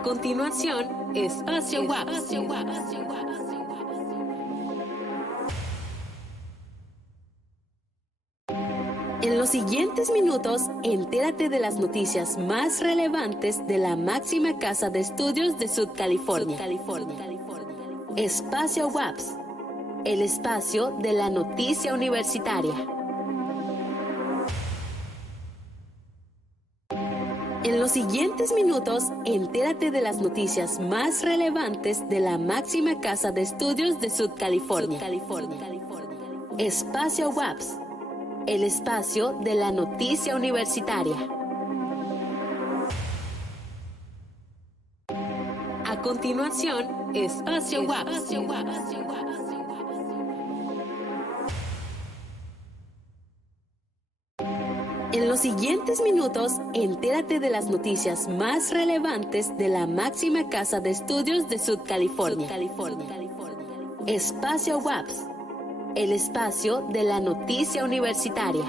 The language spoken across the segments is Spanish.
A continuación, Espacio WAPS. En los siguientes minutos, entérate de las noticias más relevantes de la máxima casa de estudios de Sudcalifornia. Espacio WAPS, el espacio de la noticia universitaria. En los siguientes minutos, entérate de las noticias más relevantes de la máxima casa de estudios de Sudcalifornia. Espacio WAPS, el espacio de la noticia universitaria. A continuación, Espacio WAPS. En los siguientes minutos, entérate de las noticias más relevantes de la máxima casa de estudios de Sudcalifornia. Espacio WAPS, el espacio de la noticia universitaria.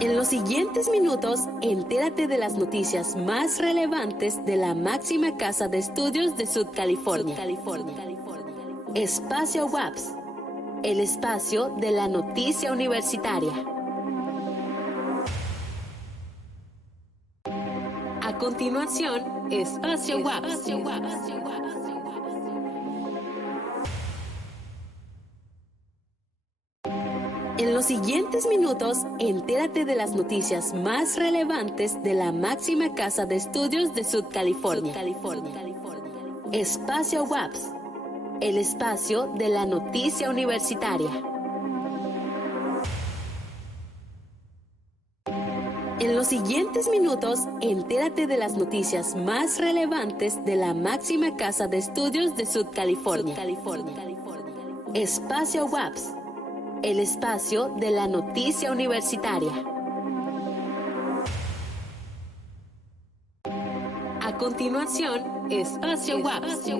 En los siguientes minutos, entérate de las noticias más relevantes de la máxima casa de estudios de Sudcalifornia. Espacio WAPS, el espacio de la noticia universitaria. A continuación, Espacio WAPS. En los siguientes minutos, entérate de las noticias más relevantes de la máxima casa de estudios de Sudcalifornia. Espacio WAPS, el espacio de la noticia universitaria. En los siguientes minutos, entérate de las noticias más relevantes de la máxima casa de estudios de Sudcalifornia. Espacio WAPS, el espacio de la noticia universitaria. A continuación, Espacio WAPS.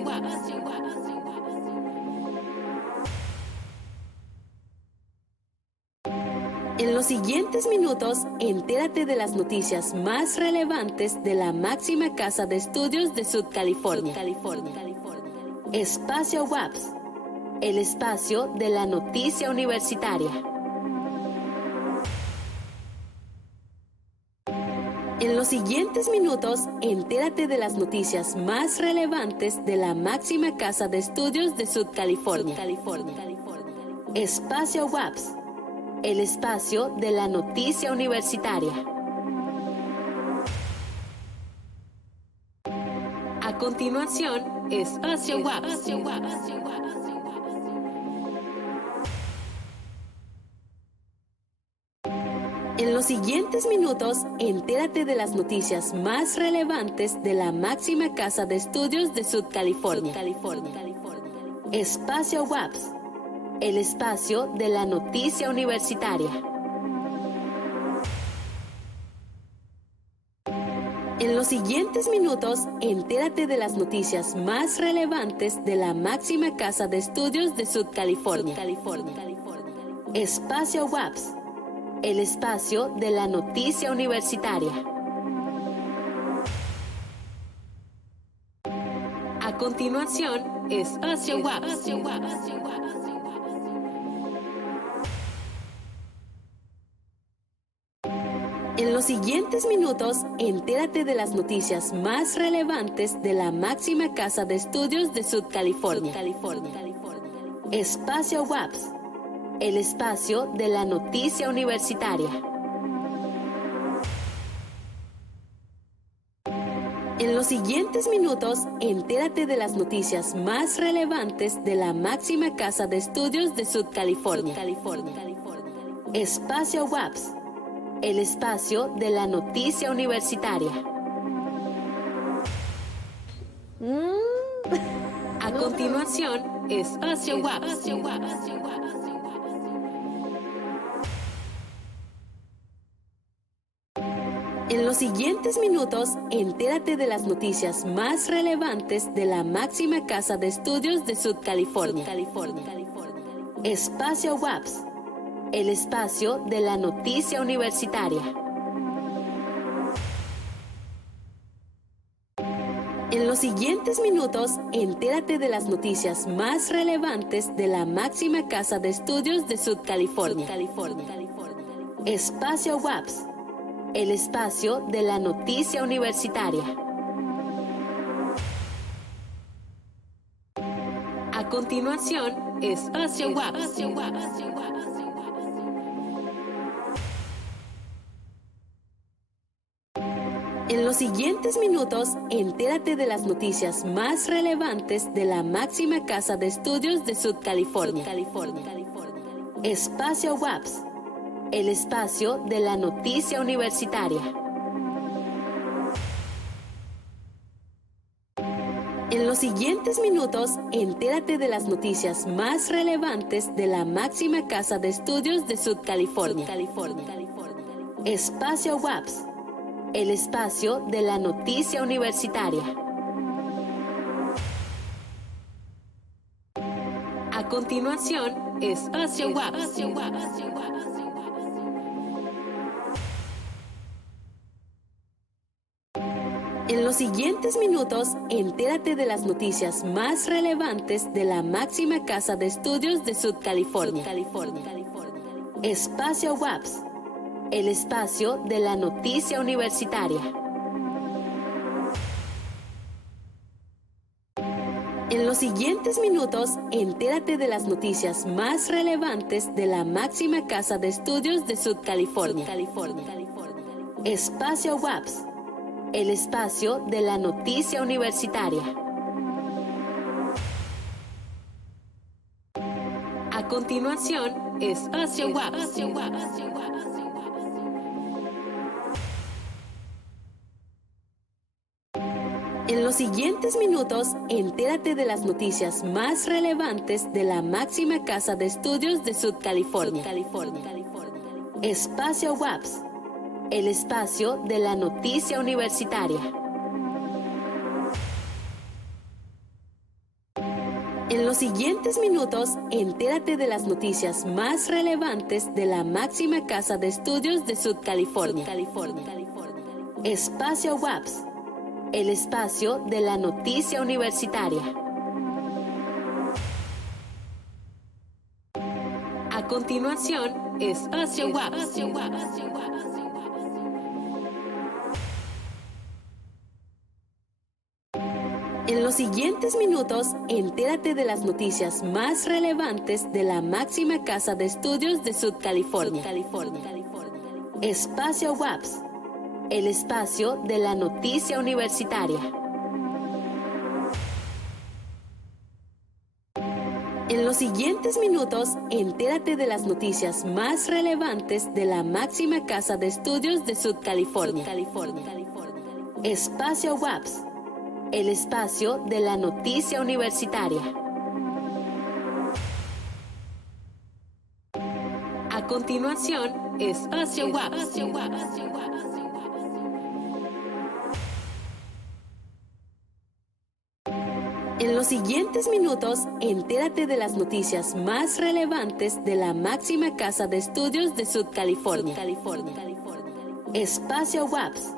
En los siguientes minutos, entérate de las noticias más relevantes de la máxima casa de estudios de Sudcalifornia. Espacio WAPS, el espacio de la noticia universitaria. En los siguientes minutos, entérate de las noticias más relevantes de la máxima casa de estudios de Sudcalifornia. Espacio WAPS, el espacio de la noticia universitaria. A continuación, Espacio WAPS. En los siguientes minutos, entérate de las noticias más relevantes de la máxima casa de estudios de Sudcalifornia. Espacio WAPS, el espacio de la noticia universitaria. En los siguientes minutos, entérate de las noticias más relevantes de la máxima casa de estudios de Sudcalifornia. Espacio WAPS, el espacio de la noticia universitaria. A continuación, Espacio WAPS. En los siguientes minutos, entérate de las noticias más relevantes de la máxima casa de estudios de Sudcalifornia. Espacio WAPS, el espacio de la noticia universitaria. En los siguientes minutos, entérate de las noticias más relevantes de la máxima casa de estudios de Sudcalifornia. Espacio WAPS, el espacio de la noticia universitaria. A continuación, Espacio WAPS. En los siguientes minutos, entérate de las noticias más relevantes de la máxima casa de estudios de Sudcalifornia. Espacio WAPS, el espacio de la noticia universitaria. En los siguientes minutos, entérate de las noticias más relevantes de la máxima casa de estudios de Sud California. Espacio WAPS, el espacio de la noticia universitaria. A continuación, Espacio WAPS. En los siguientes minutos, entérate de las noticias más relevantes de la máxima casa de estudios de Sud California. Espacio WAPS, el espacio de la noticia universitaria. En los siguientes minutos, entérate de las noticias más relevantes de la máxima casa de estudios de Sud California. Espacio WAPS, el espacio de la noticia universitaria. A continuación, Espacio WAPS. En los siguientes minutos, entérate de las noticias más relevantes de la máxima casa de estudios de Sud California. Espacio WAPS, el espacio de la noticia universitaria. En los siguientes minutos, entérate de las noticias más relevantes de la máxima casa de estudios de Sud California. Espacio WAPS, el espacio de la noticia universitaria. A continuación, Espacio WAPS. En los siguientes minutos, entérate de las noticias más relevantes de la máxima casa de estudios de Sud California. Espacio WAPS, el espacio de la noticia universitaria. En los siguientes minutos, entérate de las noticias más relevantes de la máxima casa de estudios de Sud California. Espacio WAPS, el espacio de la noticia universitaria. A continuación, Espacio WAPS. En los siguientes minutos, entérate de las noticias más relevantes de la máxima casa de estudios de Sud California. Espacio WAPS, el espacio de la noticia universitaria. En los siguientes minutos, entérate de las noticias más relevantes de la máxima casa de estudios de Sud California. Espacio WAPS, el espacio de la noticia universitaria. A continuación, Espacio WAPS. En los siguientes minutos, entérate de las noticias más relevantes de la máxima casa de estudios de Sud California. Espacio WAPS,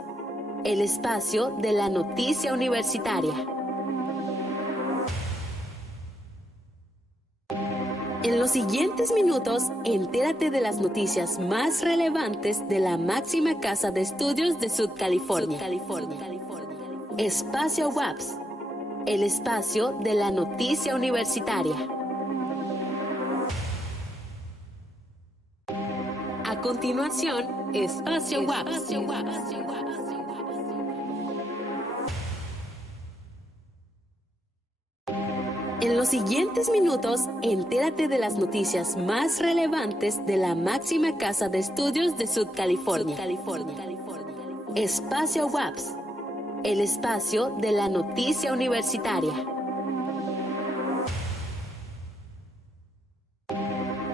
el espacio de la noticia universitaria. En los siguientes minutos, entérate de las noticias más relevantes de la máxima casa de estudios de Sud California. Espacio WAPS, el espacio de la noticia universitaria. A continuación, Espacio WAPS. En los siguientes minutos, entérate de las noticias más relevantes de la máxima casa de estudios de Sud California. Espacio WAPS, el espacio de la noticia universitaria.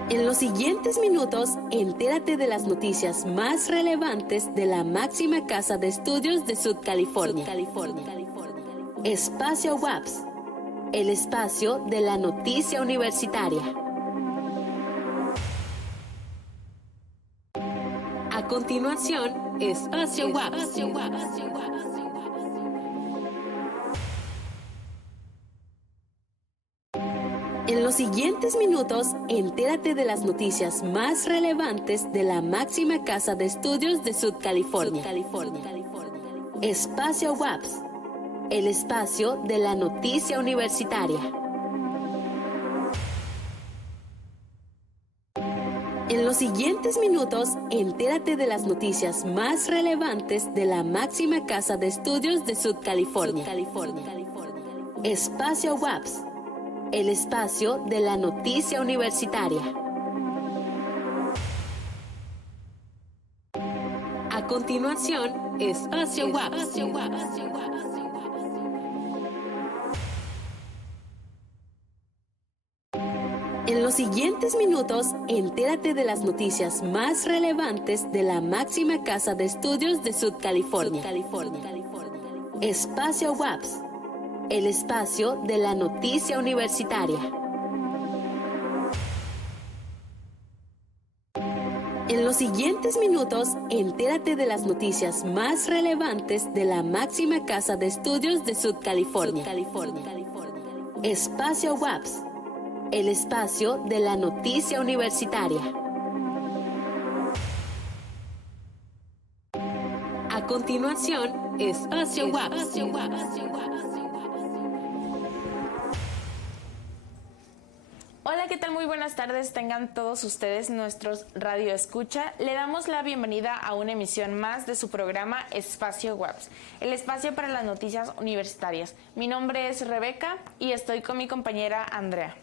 En los siguientes minutos, entérate de las noticias más relevantes de la máxima casa de estudios de Sud California. Espacio WAPS, el espacio de la noticia universitaria. A continuación, Espacio WAPS. los siguientes minutos, entérate de las noticias más relevantes de la máxima casa de estudios de Sud California. Espacio WAPS, el espacio de la noticia universitaria. En los siguientes minutos, entérate de las noticias más relevantes de la máxima casa de estudios de Sud California. Espacio WAPS, el espacio de la noticia universitaria. A continuación, Espacio WAPS. En los siguientes minutos, entérate de las noticias más relevantes de la máxima casa de estudios de Sud California. Espacio WAPS, el espacio de la noticia universitaria. En los siguientes minutos, entérate de las noticias más relevantes de la máxima casa de estudios de Sud California. Espacio WAPS, el espacio de la noticia universitaria. A continuación, Espacio WAPS. Hola, ¿qué tal? Muy buenas tardes. Tengan todos ustedes nuestros Radio Escucha. Le damos la bienvenida a una emisión más de su programa Espacio WAPS, el espacio para las noticias universitarias. Mi nombre es Rebeca y estoy con mi compañera Andrea.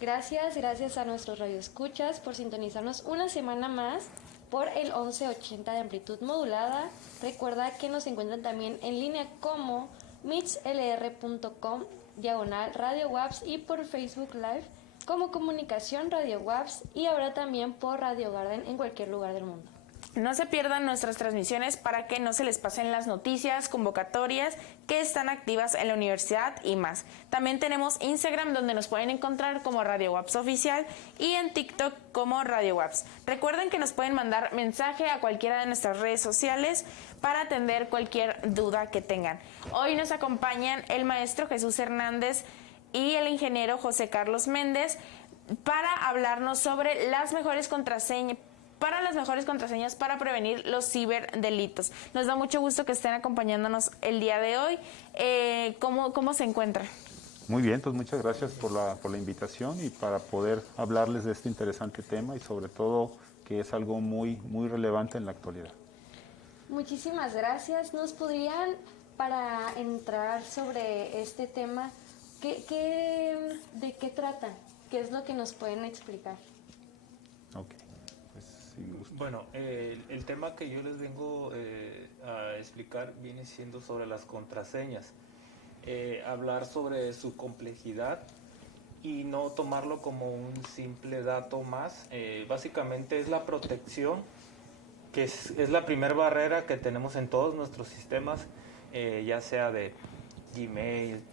Gracias a nuestros radioescuchas por sintonizarnos una semana más por el 1180 de amplitud modulada. Recuerda que nos encuentran también en línea como mixlr.com/Radio WAPS y por Facebook Live como Comunicación Radio WAPS y ahora también por Radio Garden en cualquier lugar del mundo. No se pierdan nuestras transmisiones para que no se les pasen las noticias, convocatorias que están activas en la universidad y más. También tenemos Instagram, donde nos pueden encontrar como Radio WAPS Oficial, y en TikTok como Radio WAPS. Recuerden que nos pueden mandar mensaje a cualquiera de nuestras redes sociales para atender cualquier duda que tengan. Hoy nos acompañan el maestro Jesús Hernández y el ingeniero José Carlos Méndez para hablarnos sobre las mejores contraseñas para prevenir los ciberdelitos. Nos da mucho gusto que estén acompañándonos el día de hoy. ¿Cómo se encuentran? Muy bien, pues muchas gracias por la invitación y para poder hablarles de este interesante tema y sobre todo que es algo muy relevante en la actualidad. Muchísimas gracias. ¿Nos podrían, para entrar sobre este tema, de qué trata? ¿Qué es lo que nos pueden explicar? Ok. Bueno, el tema que yo les vengo a explicar viene siendo sobre las contraseñas. Hablar sobre su complejidad y no tomarlo como un simple dato más. Básicamente es la protección, que es la primera barrera que tenemos en todos nuestros sistemas, ya sea de Gmail,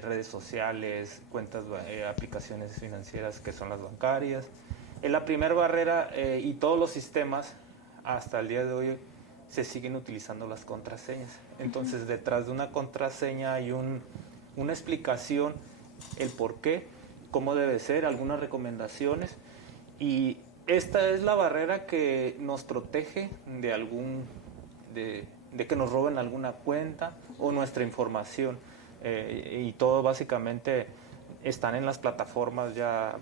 redes sociales, cuentas, aplicaciones financieras que son las bancarias. Es la primera barrera y todos los sistemas hasta el día de hoy se siguen utilizando las contraseñas. Entonces, detrás de una contraseña hay una explicación, el por qué, cómo debe ser, algunas recomendaciones, y esta es la barrera que nos protege de que nos roben alguna cuenta o nuestra información, y todo básicamente están en las plataformas,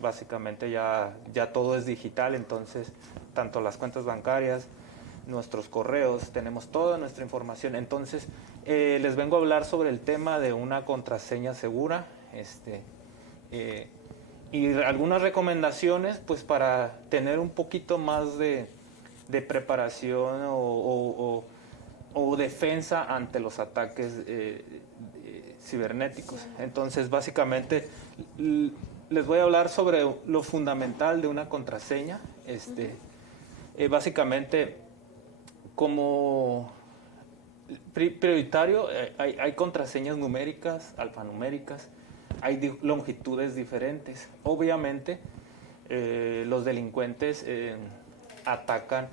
básicamente ya todo es digital, entonces tanto las cuentas bancarias, nuestros correos, tenemos toda nuestra información. Entonces les vengo a hablar sobre el tema de una contraseña segura, y algunas recomendaciones pues para tener un poquito más de preparación o defensa ante los ataques cibernéticos. Entonces básicamente les voy a hablar sobre lo fundamental de una contraseña. Básicamente, como prioritario, hay contraseñas numéricas, alfanuméricas, hay longitudes diferentes. Obviamente los delincuentes atacan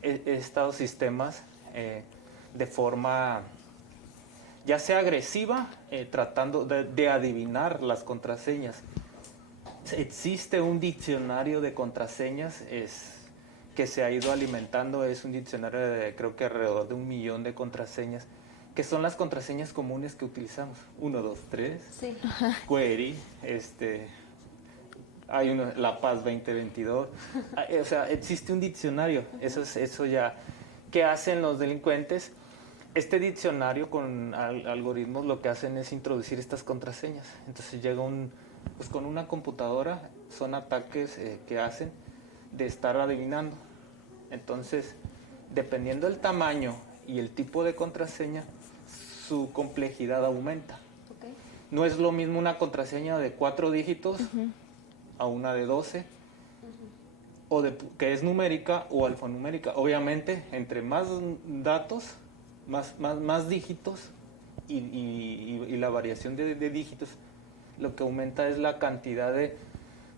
estos sistemas de forma ya sea agresiva, tratando de adivinar las contraseñas. existe un diccionario de contraseñas que se ha ido alimentando. Es un diccionario de creo que alrededor de 1 millón de contraseñas, que son las contraseñas comunes que utilizamos. 1, 2, 3, Sí. query, hay uno, La Paz 2022. O sea, existe un diccionario. Eso ya. ¿Qué hacen los delincuentes? Este diccionario con algoritmos lo que hacen es introducir estas contraseñas. Entonces llega pues con una computadora, son ataques que hacen de estar adivinando. Entonces, dependiendo del tamaño y el tipo de contraseña, su complejidad aumenta. Okay. No es lo mismo una contraseña de 4 dígitos a una de 12, o que es numérica o alfanumérica. Obviamente, entre más datos, más dígitos y la variación de dígitos, lo que aumenta es la cantidad de,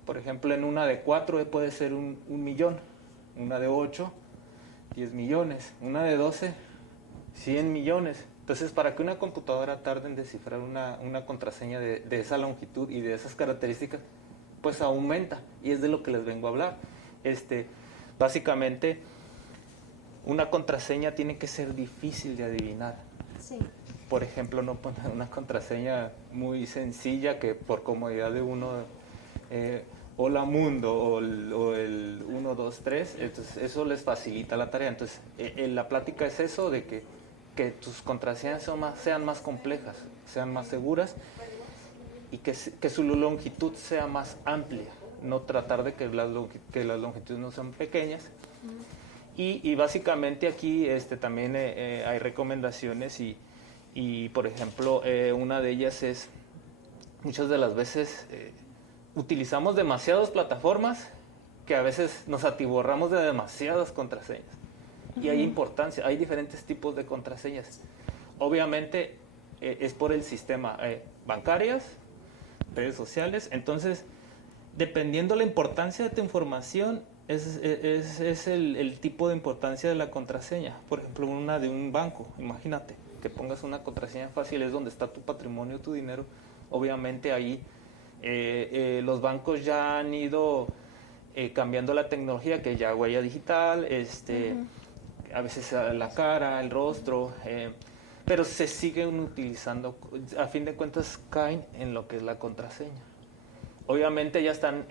por ejemplo, en una de 4 puede ser 1 millón, una de 8, 10 millones, una de 12, 100 millones. Entonces, para que una computadora tarde en descifrar una contraseña de esa longitud y de esas características, pues aumenta, y es de lo que les vengo a hablar. Básicamente, una contraseña tiene que ser difícil de adivinar. Sí. Por ejemplo, no poner una contraseña muy sencilla que por comodidad de uno, hola mundo, o el 1, 2, 3, entonces eso les facilita la tarea. Entonces, la plática es eso, de que tus contraseñas sean más complejas, sean más seguras, y que su longitud sea más amplia, no tratar de que las longitudes no sean pequeñas. Y básicamente aquí también hay recomendaciones y por ejemplo, una de ellas es, muchas de las veces utilizamos demasiadas plataformas que a veces nos atiborramos de demasiadas contraseñas. Y hay importancia, hay diferentes tipos de contraseñas. Obviamente es por el sistema, bancarias, redes sociales. Entonces, dependiendo la importancia de tu información, es el tipo de importancia de la contraseña. Por ejemplo, una de un banco, imagínate que pongas una contraseña fácil, es donde está tu patrimonio, tu dinero. Obviamente ahí los bancos ya han ido cambiando la tecnología, que ya huella digital, a veces la cara, el rostro, pero se siguen utilizando. A fin de cuentas caen en lo que es la contraseña. Obviamente ya están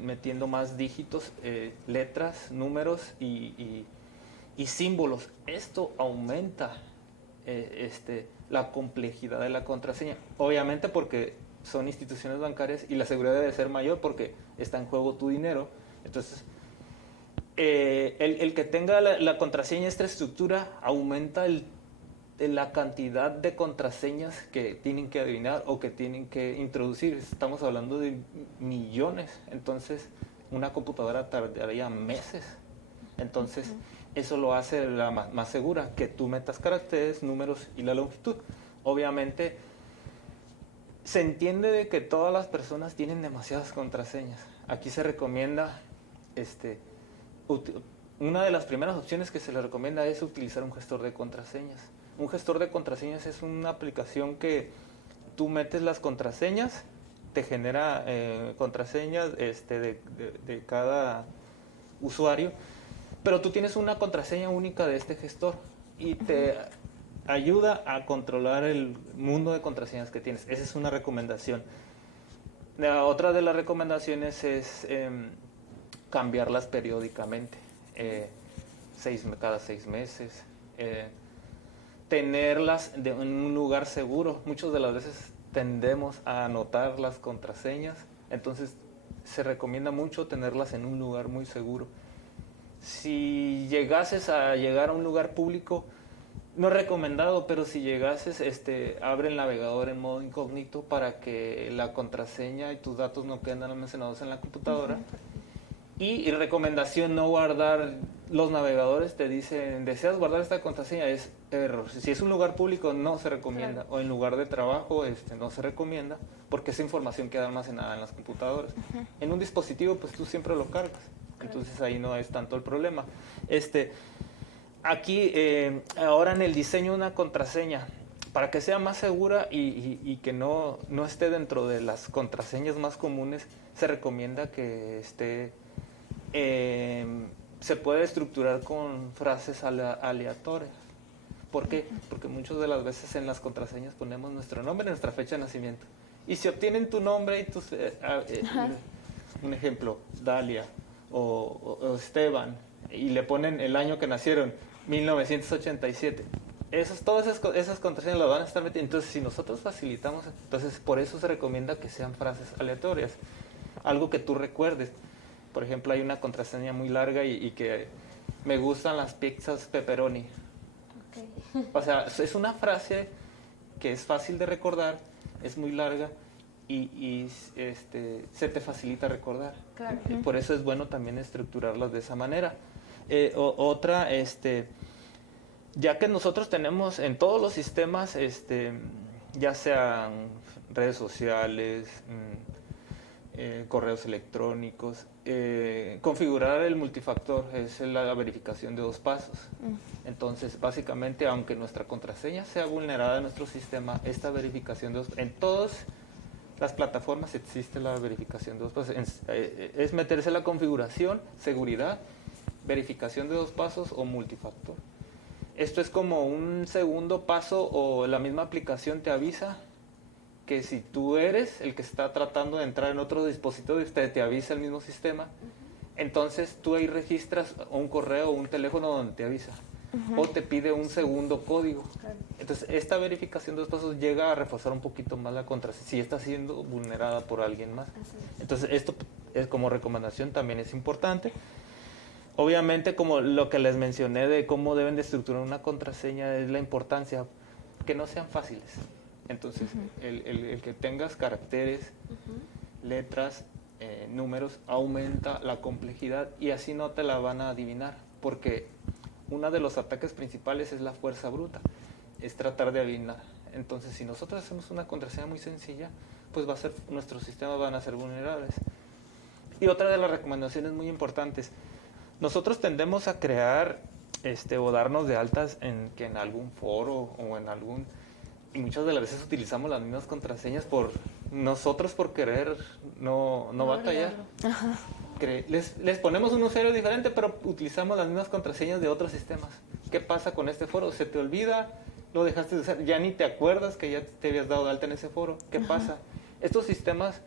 metiendo más dígitos, letras, números y símbolos. Esto aumenta la complejidad de la contraseña. Obviamente porque son instituciones bancarias y la seguridad debe ser mayor porque está en juego tu dinero. Entonces, el que tenga la contraseña, esta estructura, aumenta la cantidad de contraseñas que tienen que adivinar o que tienen que introducir. Estamos hablando de millones. Entonces, una computadora tardaría meses. Entonces, eso lo hace más segura, que tú metas caracteres, números y la longitud. Obviamente, se entiende de que todas las personas tienen demasiadas contraseñas. Aquí se recomienda, una de las primeras opciones que se le recomienda es utilizar un gestor de contraseñas. Un gestor de contraseñas es una aplicación que tú metes las contraseñas, te genera contraseñas de cada usuario, pero tú tienes una contraseña única de este gestor y te ayuda a controlar el mundo de contraseñas que tienes. Esa es una recomendación. La otra de las recomendaciones es cambiarlas periódicamente, cada 6 meses. Tenerlas en un lugar seguro. Muchas de las veces tendemos a anotar las contraseñas, entonces se recomienda mucho tenerlas en un lugar muy seguro. Si llegases a llegar a un lugar público, no es recomendado, pero si llegases, abre el navegador en modo incógnito para que la contraseña y tus datos no queden almacenados en la computadora. Y recomendación, no guardar. Los navegadores te dicen, ¿deseas guardar esta contraseña? Es error. Si es un lugar público, no se recomienda. Claro. O en lugar de trabajo, no se recomienda, porque esa información queda almacenada en las computadoras. En un dispositivo, pues tú siempre lo cargas. Entonces ahí no es tanto el problema. Aquí, ahora en el diseño de una contraseña, para que sea más segura y que no esté dentro de las contraseñas más comunes, se recomienda que se puede estructurar con frases aleatorias. ¿Por qué? Porque muchas de las veces en las contraseñas ponemos nuestro nombre y nuestra fecha de nacimiento. Y si obtienen tu nombre y un ejemplo, Dalia o Esteban, y le ponen el año que nacieron, 1987. Todas esas contraseñas las van a estar metiendo. Entonces, si nosotros facilitamos, entonces por eso se recomienda que sean frases aleatorias. Algo que tú recuerdes. Por ejemplo, hay una contraseña muy larga y que me gustan las pizzas pepperoni. Okay. O sea, es una frase que es fácil de recordar, es muy larga y se te facilita recordar. Claro. Y por eso es bueno también estructurarlas de esa manera. Otra, ya que nosotros tenemos en todos los sistemas, ya sean redes sociales, correos electrónicos, configurar el multifactor es la verificación de 2 pasos. Entonces, básicamente, aunque nuestra contraseña sea vulnerada en nuestro sistema, esta verificación de 2 en todas las plataformas existe la verificación de 2 pasos. Es meterse la configuración, seguridad, verificación de 2 pasos o multifactor. Esto es como un segundo paso, o la misma aplicación te avisa que si tú eres el que está tratando de entrar en otro dispositivo, te avisa el mismo sistema. Entonces tú ahí registras un correo o un teléfono donde te avisa. O te pide un segundo código. Entonces esta verificación de 2 pasos llega a reforzar un poquito más la contraseña si está siendo vulnerada por alguien más. Entonces esto es como recomendación, también es importante. Obviamente, como lo que les mencioné de cómo deben de estructurar una contraseña, es la importancia que no sean fáciles. Entonces, el que tengas caracteres, letras, números, aumenta la complejidad y así no te la van a adivinar, porque uno de los ataques principales es la fuerza bruta, es tratar de adivinar. Entonces, si nosotros hacemos una contraseña muy sencilla, pues nuestros sistemas van a ser vulnerables. Y otra de las recomendaciones muy importantes, nosotros tendemos a crear o darnos de altas en algún foro o en algún... Y muchas de las veces utilizamos las mismas contraseñas por querer no batallar. Les ponemos un usuario diferente, pero utilizamos las mismas contraseñas de otros sistemas. ¿Qué pasa con este foro? ¿Se te olvida? ¿Lo dejaste de usar? ¿Ya ni te acuerdas que ya te habías dado de alta en ese foro? ¿Qué pasa? Estos sistemas,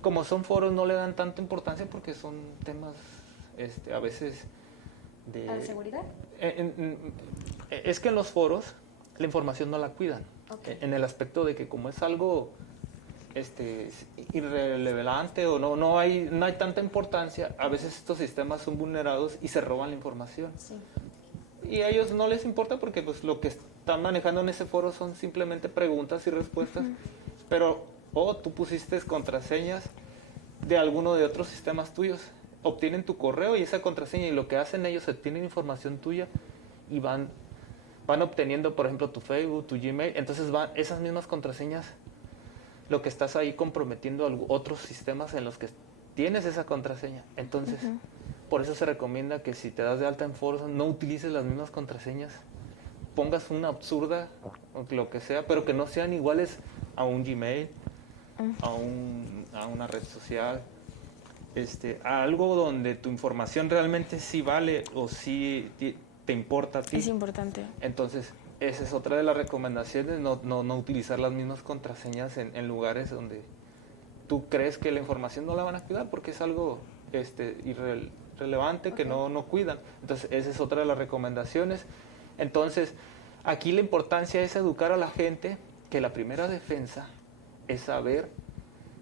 como son foros, no le dan tanta importancia porque son temas a veces de... ¿A seguridad? Es que en los foros la información no la cuidan. Okay. En el aspecto de que como es algo irrelevante o no hay tanta importancia, a veces estos sistemas son vulnerados y se roban la información. Sí. Y a ellos no les importa porque pues lo que están manejando en ese foro son simplemente preguntas y respuestas, pero tú pusiste contraseñas de alguno de otros sistemas tuyos, obtienen tu correo y esa contraseña, y lo que hacen ellos, obtienen información tuya y van obteniendo, por ejemplo, tu Facebook, tu Gmail. Entonces esas mismas contraseñas, lo que estás ahí comprometiendo a otros sistemas en los que tienes esa contraseña. Entonces, por eso se recomienda que si te das de alta en foros, no utilices las mismas contraseñas, pongas una absurda, o lo que sea, pero que no sean iguales a un Gmail, a una red social, a algo donde tu información realmente sí vale o sí te importa a ti. Es importante. Entonces, esa es otra de las recomendaciones, no utilizar las mismas contraseñas en lugares donde tú crees que la información no la van a cuidar porque es algo irrelevante, que no cuidan. Entonces, esa es otra de las recomendaciones. Entonces, aquí la importancia es educar a la gente que la primera defensa es saber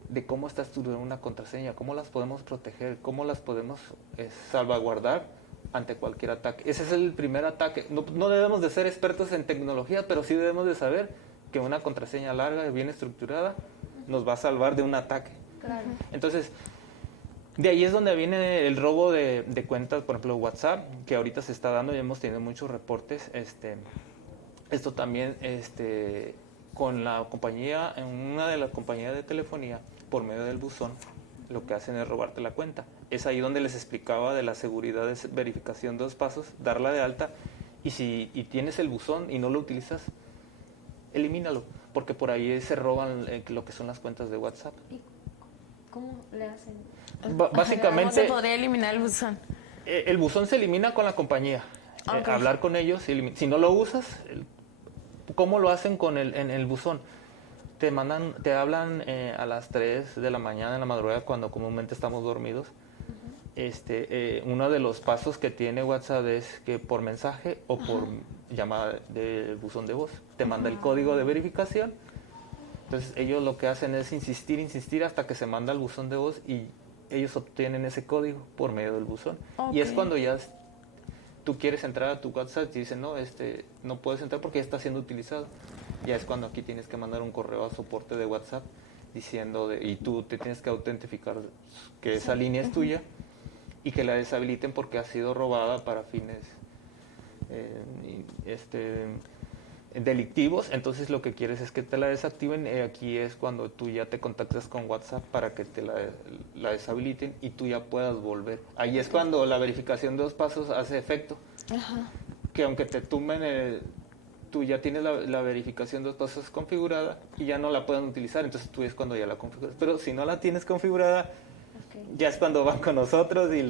de cómo está estructurada una contraseña, cómo las podemos proteger, cómo las podemos salvaguardar ante cualquier ataque. Ese es el primer ataque. No debemos de ser expertos en tecnología, pero sí debemos de saber que una contraseña larga y bien estructurada nos va a salvar de un ataque. Claro. Entonces, de ahí es donde viene el robo de cuentas, por ejemplo, WhatsApp, que ahorita se está dando y hemos tenido muchos reportes. Esto también con la compañía, en una de las compañías de telefonía, por medio del buzón, lo que hacen es robarte la cuenta. Es ahí donde les explicaba de la seguridad de verificación de 2 pasos, darla de alta, y si tienes el buzón y no lo utilizas, elimínalo, porque por ahí se roban lo que son las cuentas de WhatsApp. ¿Y cómo le hacen? Básicamente... ¿Cómo se podría eliminar el buzón? El buzón se elimina con la compañía. Ok. Hablar con ellos, si no lo usas, ¿cómo lo hacen en el buzón? Te hablan a las 3 de la mañana en la madrugada cuando comúnmente estamos dormidos. Uno de los pasos que tiene WhatsApp es que por mensaje o por llamada de buzón de voz te manda el código de verificación. Entonces ellos lo que hacen es insistir hasta que se manda el buzón de voz y ellos obtienen ese código por medio del buzón. Y es cuando ya tú quieres entrar a tu WhatsApp y dicen, no, no puedes entrar porque ya está siendo utilizado. Ya es cuando aquí tienes que mandar un correo a soporte de WhatsApp diciendo, y tú te tienes que autentificar que esa línea es tuya y que la deshabiliten porque ha sido robada para fines delictivos. Entonces lo que quieres es que te la desactiven. Aquí es cuando tú ya te contactas con WhatsApp para que te la deshabiliten y tú ya puedas volver. Ahí es cuando la verificación de 2 pasos hace efecto. Que aunque te tumben, tú ya tienes la verificación de 2 pasos configurada y ya no la pueden utilizar. Entonces tú es cuando ya la configuras. Pero si no la tienes configurada, ya es cuando van con nosotros y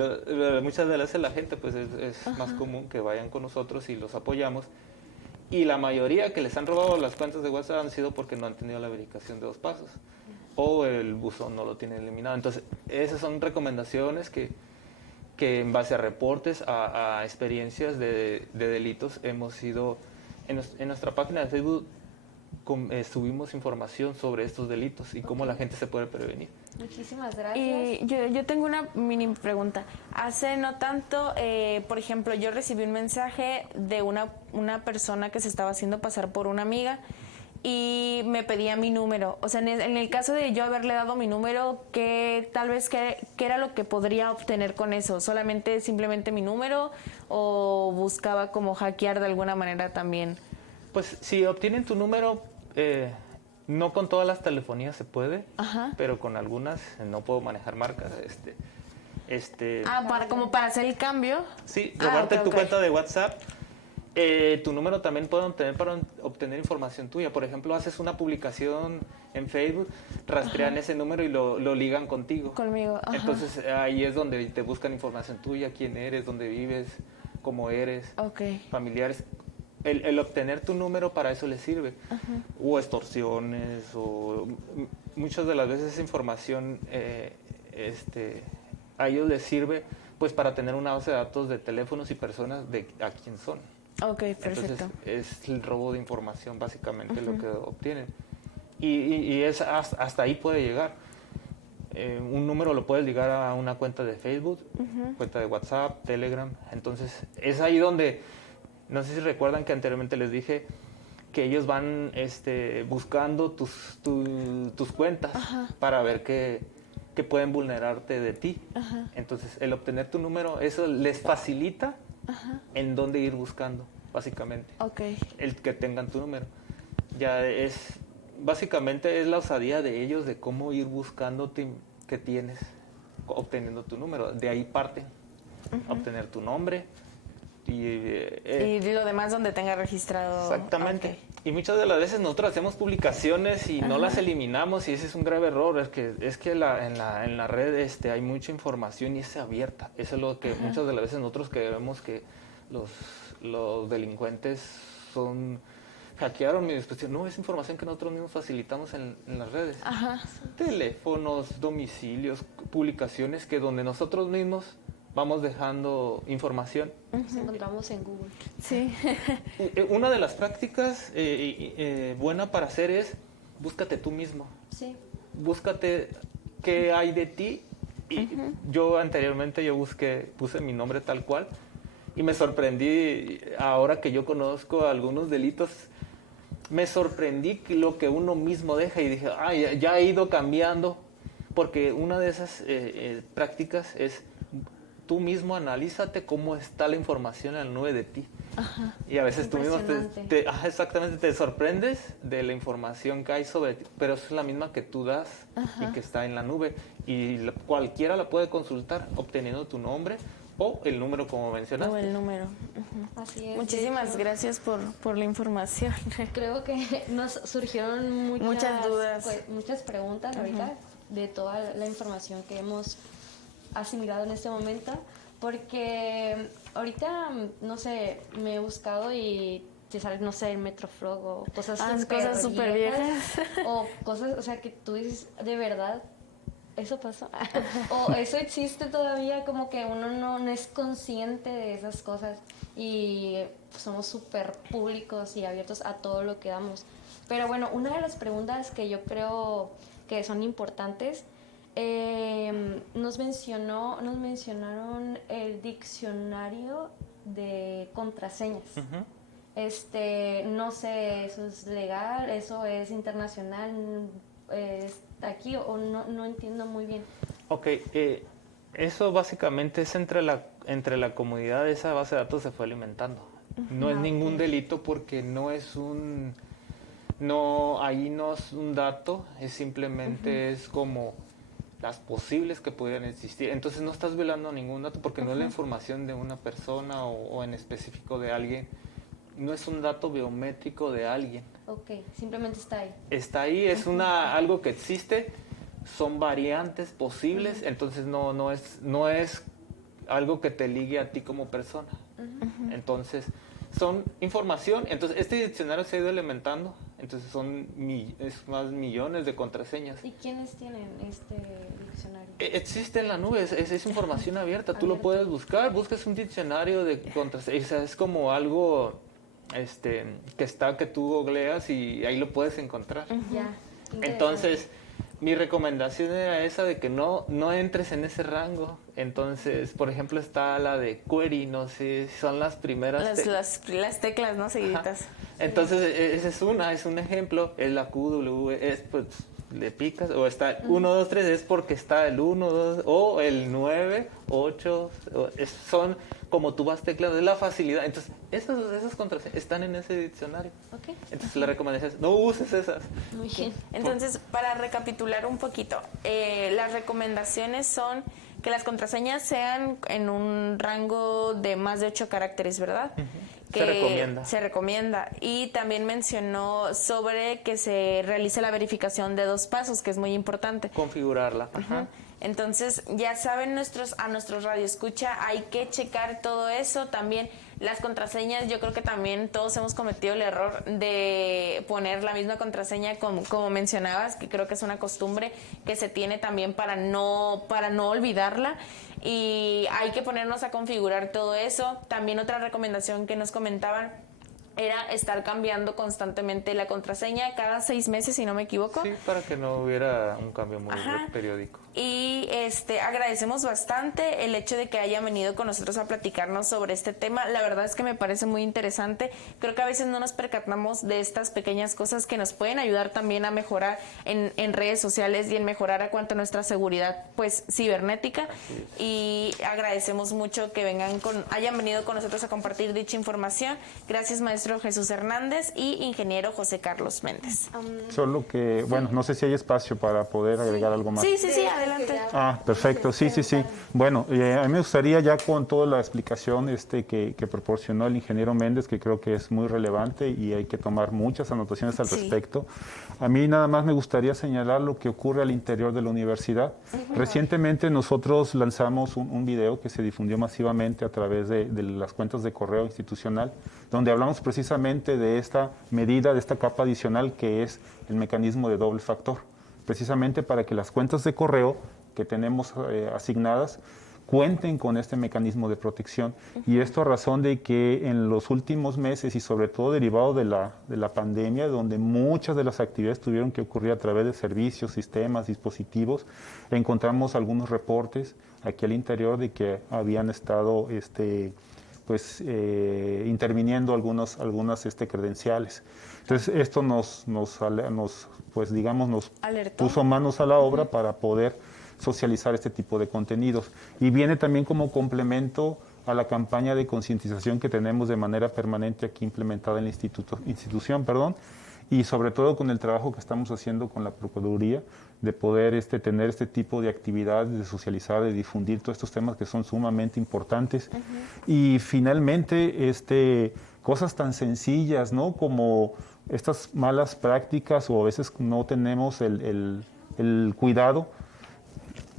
muchas veces la gente pues es más común que vayan con nosotros y los apoyamos. Y la mayoría que les han robado las cuentas de WhatsApp han sido porque no han tenido la verificación de 2 pasos o el buzón no lo tiene eliminado. Entonces, esas son recomendaciones que en base a reportes, a experiencias de delitos, hemos ido en nuestra página de Facebook subimos información sobre estos delitos y cómo la gente se puede prevenir. Muchísimas gracias. Y yo tengo una mini pregunta. Hace no tanto, por ejemplo, yo recibí un mensaje de una persona que se estaba haciendo pasar por una amiga y me pedía mi número. O sea, en el caso de yo haberle dado mi número, ¿qué era lo que podría obtener con eso? ¿Simplemente mi número o buscaba como hackear de alguna manera también? Pues si obtienen tu número, no con todas las telefonías se puede, pero con algunas no puedo manejar marcas. Como para hacer el cambio. Sí, robarte tu cuenta de WhatsApp. Tu número también pueden obtener para obtener información tuya. Por ejemplo, haces una publicación en Facebook, rastrean ese número y lo ligan contigo. Conmigo. Entonces ahí es donde te buscan información tuya, quién eres, dónde vives, cómo eres, familiares. El obtener tu número para eso les sirve. O extorsiones, o muchas de las veces esa información a ellos les sirve pues para tener una base de datos de teléfonos y personas a quién son. Ok, perfecto. Entonces es el robo de información básicamente lo que obtienen. Y es hasta ahí puede llegar. Un número lo puedes ligar a una cuenta de Facebook, cuenta de WhatsApp, Telegram. Entonces es ahí donde... No sé si recuerdan que anteriormente les dije que ellos van buscando tus cuentas para ver que pueden vulnerarte de ti. Entonces, el obtener tu número, eso les facilita en dónde ir buscando, básicamente. El que tengan tu número. Básicamente es la osadía de ellos de cómo ir buscando que tienes, obteniendo tu número. De ahí parten, obtener tu nombre. Y lo demás donde tenga registrado. Exactamente. Y muchas de las veces nosotros hacemos publicaciones y no las eliminamos y ese es un grave error. Es que en la red hay mucha información y es abierta. Eso es lo que muchas de las veces nosotros creemos que los delincuentes hackearon mi disposición. No, es información que nosotros mismos facilitamos en las redes. Teléfonos, domicilios, publicaciones que donde nosotros mismos vamos dejando información. Nos encontramos en Google. Sí. Una de las prácticas buena para hacer es búscate tú mismo. Sí. Búscate qué hay de ti. Y yo anteriormente puse mi nombre tal cual y me sorprendí ahora que yo conozco algunos delitos. Me sorprendí lo que uno mismo deja y dije, ya he ido cambiando, porque una de esas prácticas es tú mismo analízate cómo está la información en la nube de ti. Y a veces tú mismo exactamente te sorprendes de la información que hay sobre ti, pero es la misma que tú das y que está en la nube. Y cualquiera la puede consultar obteniendo tu nombre o el número como mencionaste. O el número. Así es. Muchísimas gracias por la información. Creo que nos surgieron Muchas dudas. Muchas preguntas ahorita de toda la información que hemos asimilado en este momento, porque ahorita, no sé, me he buscado y te sale, no sé, el Metroflog o cosas súper viejas. o cosas, o sea, que tú dices, de verdad, ¿eso pasó? O eso existe todavía, como que uno no es consciente de esas cosas y somos súper públicos y abiertos a todo lo que damos. Pero bueno, una de las preguntas que yo creo que son importantes, nos mencionaron el diccionario de contraseñas. No sé, ¿eso es legal? ¿Eso es internacional? ¿Aquí? O no entiendo muy bien. Ok, eso básicamente es entre la comunidad. Esa base de datos se fue alimentando. No es ningún delito porque ahí no es un dato, es simplemente es como las posibles que pudieran existir. Entonces no estás velando ningún dato porque no es la información de una persona o en específico de alguien. No es un dato biométrico de alguien. Ok, simplemente está ahí. Está ahí, es algo que existe, son variantes posibles, entonces no es algo que te ligue a ti como persona. Entonces, son información, entonces este diccionario se ha ido alimentando, entonces es más millones de contraseñas. ¿Y quiénes tienen este diccionario? Existe en la nube, es información abierta, tú lo puedes buscas un diccionario de contraseñas, es como algo que tú googleas y ahí lo puedes encontrar. Ya. Entonces, mi recomendación era esa de que no entres en ese rango. Entonces, por ejemplo, está la de query, no sé, son las primeras Las teclas, ¿no? Seguiditas. Entonces, esa es un ejemplo, es la QW, pues le picas, o está 1, 2, 3, es porque está el 1, 2, o el 9, 8, son como tú vas teclando, es la facilidad. Entonces, esas contraseñas están en ese diccionario. Okay. Entonces, la recomendación es, no uses esas. Muy bien. Entonces, para recapitular un poquito, las recomendaciones son que las contraseñas sean en un rango de más de 8 caracteres, ¿verdad? Que se recomienda. Y también mencionó sobre que se realice la verificación de 2 pasos, que es muy importante. Configurarla. Entonces, ya saben a nuestros radioescucha, hay que checar todo eso. También las contraseñas, yo creo que también todos hemos cometido el error de poner la misma contraseña como mencionabas, que creo que es una costumbre que se tiene también para no olvidarla. Y hay que ponernos a configurar todo eso. También otra recomendación que nos comentaban era estar cambiando constantemente la contraseña cada 6 meses, si no me equivoco. Sí, para que no hubiera un cambio muy periódico. Y agradecemos bastante el hecho de que hayan venido con nosotros a platicarnos sobre este tema. La verdad es que me parece muy interesante. Creo que a veces no nos percatamos de estas pequeñas cosas que nos pueden ayudar también a mejorar en redes sociales y en mejorar a cuanto a nuestra seguridad pues cibernética. Y agradecemos mucho que hayan venido con nosotros a compartir dicha información. Gracias, maestro Jesús Hernández y ingeniero José Carlos Méndez. Solo que, bueno, no sé si hay espacio para poder agregar algo más. Sí, adelante. Perfecto, sí. Bueno, a mí me gustaría ya con toda la explicación que proporcionó el ingeniero Méndez, que creo que es muy relevante y hay que tomar muchas anotaciones al respecto. A mí nada más me gustaría señalar lo que ocurre al interior de la universidad. Recientemente nosotros lanzamos un video que se difundió masivamente a través de las cuentas de correo institucional, donde hablamos precisamente de esta medida, de esta capa adicional que es el mecanismo de doble factor, precisamente para que las cuentas de correo que tenemos asignadas cuenten con este mecanismo de protección. Y esto a razón de que en los últimos meses y sobre todo derivado de la pandemia, donde muchas de las actividades tuvieron que ocurrir a través de servicios, sistemas, dispositivos, encontramos algunos reportes aquí al interior de que habían estado interviniendo algunas credenciales. Entonces esto nos puso manos a la obra para poder socializar este tipo de contenidos. Y viene también como complemento a la campaña de concientización que tenemos de manera permanente aquí implementada en la institución, y sobre todo con el trabajo que estamos haciendo con la Procuraduría, de poder tener este tipo de actividades, de socializar, de difundir todos estos temas que son sumamente importantes. Y finalmente, cosas tan sencillas, ¿no? Como estas malas prácticas, o a veces no tenemos el cuidado,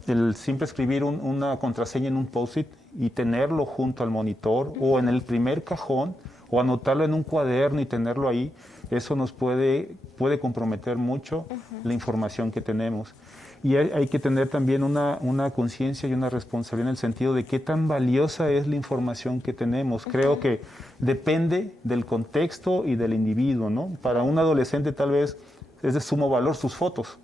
el siempre escribir una contraseña en un post-it y tenerlo junto al monitor o en el primer cajón, o anotarlo en un cuaderno y tenerlo ahí, eso nos puede comprometer mucho la información que tenemos. Y hay que tener también una conciencia y una responsabilidad en el sentido de qué tan valiosa es la información que tenemos. Creo que depende del contexto y del individuo, ¿no? Para un adolescente tal vez es de sumo valor sus fotos,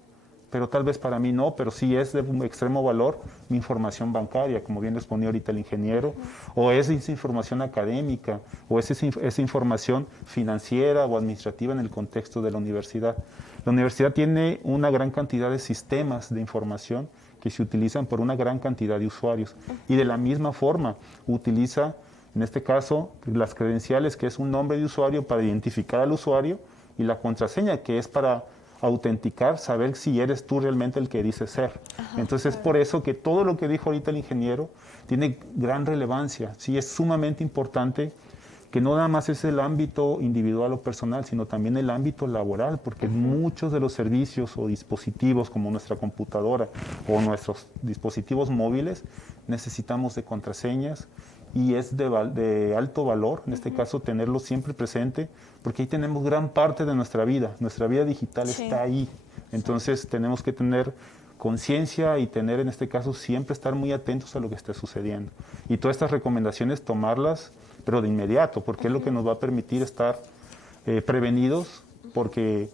pero tal vez para mí no, pero sí es de extremo valor mi información bancaria, como bien respondió ahorita el ingeniero, o es esa información académica, o es esa información financiera o administrativa en el contexto de la universidad. La universidad tiene una gran cantidad de sistemas de información que se utilizan por una gran cantidad de usuarios, y de la misma forma utiliza, en este caso, las credenciales, que es un nombre de usuario para identificar al usuario, y la contraseña, que es para autenticar, saber si eres tú realmente el que dices ser. Entonces, es por eso que todo lo que dijo ahorita el ingeniero tiene gran relevancia. Sí, es sumamente importante que no nada más es el ámbito individual o personal, sino también el ámbito laboral, porque muchos de los servicios o dispositivos, como nuestra computadora o nuestros dispositivos móviles, necesitamos de contraseñas, y es de alto valor, en este caso, tenerlo siempre presente, porque ahí tenemos gran parte de nuestra vida digital está ahí. Entonces tenemos que tener conciencia y tener, en este caso, siempre estar muy atentos a lo que esté sucediendo. Y todas estas recomendaciones tomarlas, pero de inmediato, porque es lo que nos va a permitir estar prevenidos, porque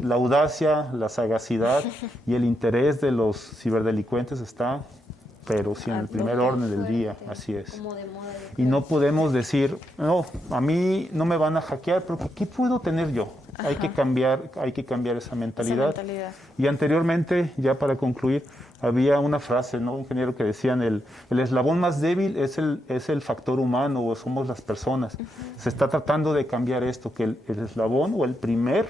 la audacia, la sagacidad y el interés de los ciberdelincuentes está, pero sí en el primer orden del día, así es. Como de moda, Y no podemos decir, no, a mí no me van a hackear, pero ¿qué puedo tener yo? Hay que cambiar esa mentalidad. Y anteriormente, ya para concluir, había una frase, ¿no, ingeniero, que decían el eslabón más débil es el factor humano, o somos las personas. Se está tratando de cambiar esto, que el eslabón o el primer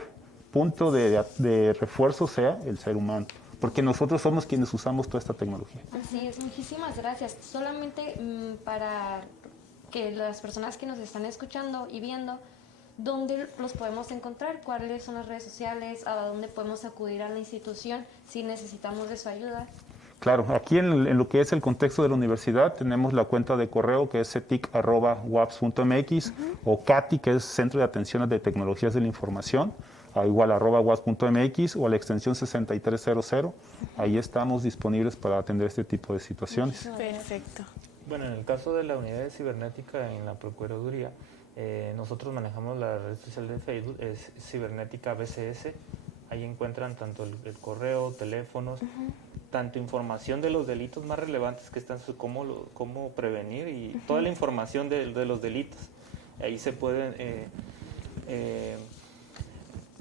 punto de refuerzo sea el ser humano, porque nosotros somos quienes usamos toda esta tecnología. Así es, muchísimas gracias. Solamente para que las personas que nos están escuchando y viendo, ¿dónde los podemos encontrar? ¿Cuáles son las redes sociales? ¿A dónde podemos acudir a la institución si necesitamos de su ayuda? Claro, aquí en lo que es el contexto de la universidad tenemos la cuenta de correo, que es cetic@waps.mx, o CATI, que es Centro de Atención de Tecnologías de la Información, igual @waps.mx, o a la extensión 6300. Ahí estamos disponibles para atender este tipo de situaciones. Perfecto. Bueno, en el caso de la unidad de cibernética en la Procuraduría, nosotros manejamos la red social de Facebook, es Cibernética BCS. Ahí encuentran tanto el correo, teléfonos, tanto información de los delitos más relevantes que están, cómo prevenir, y toda la información de los delitos. Ahí se pueden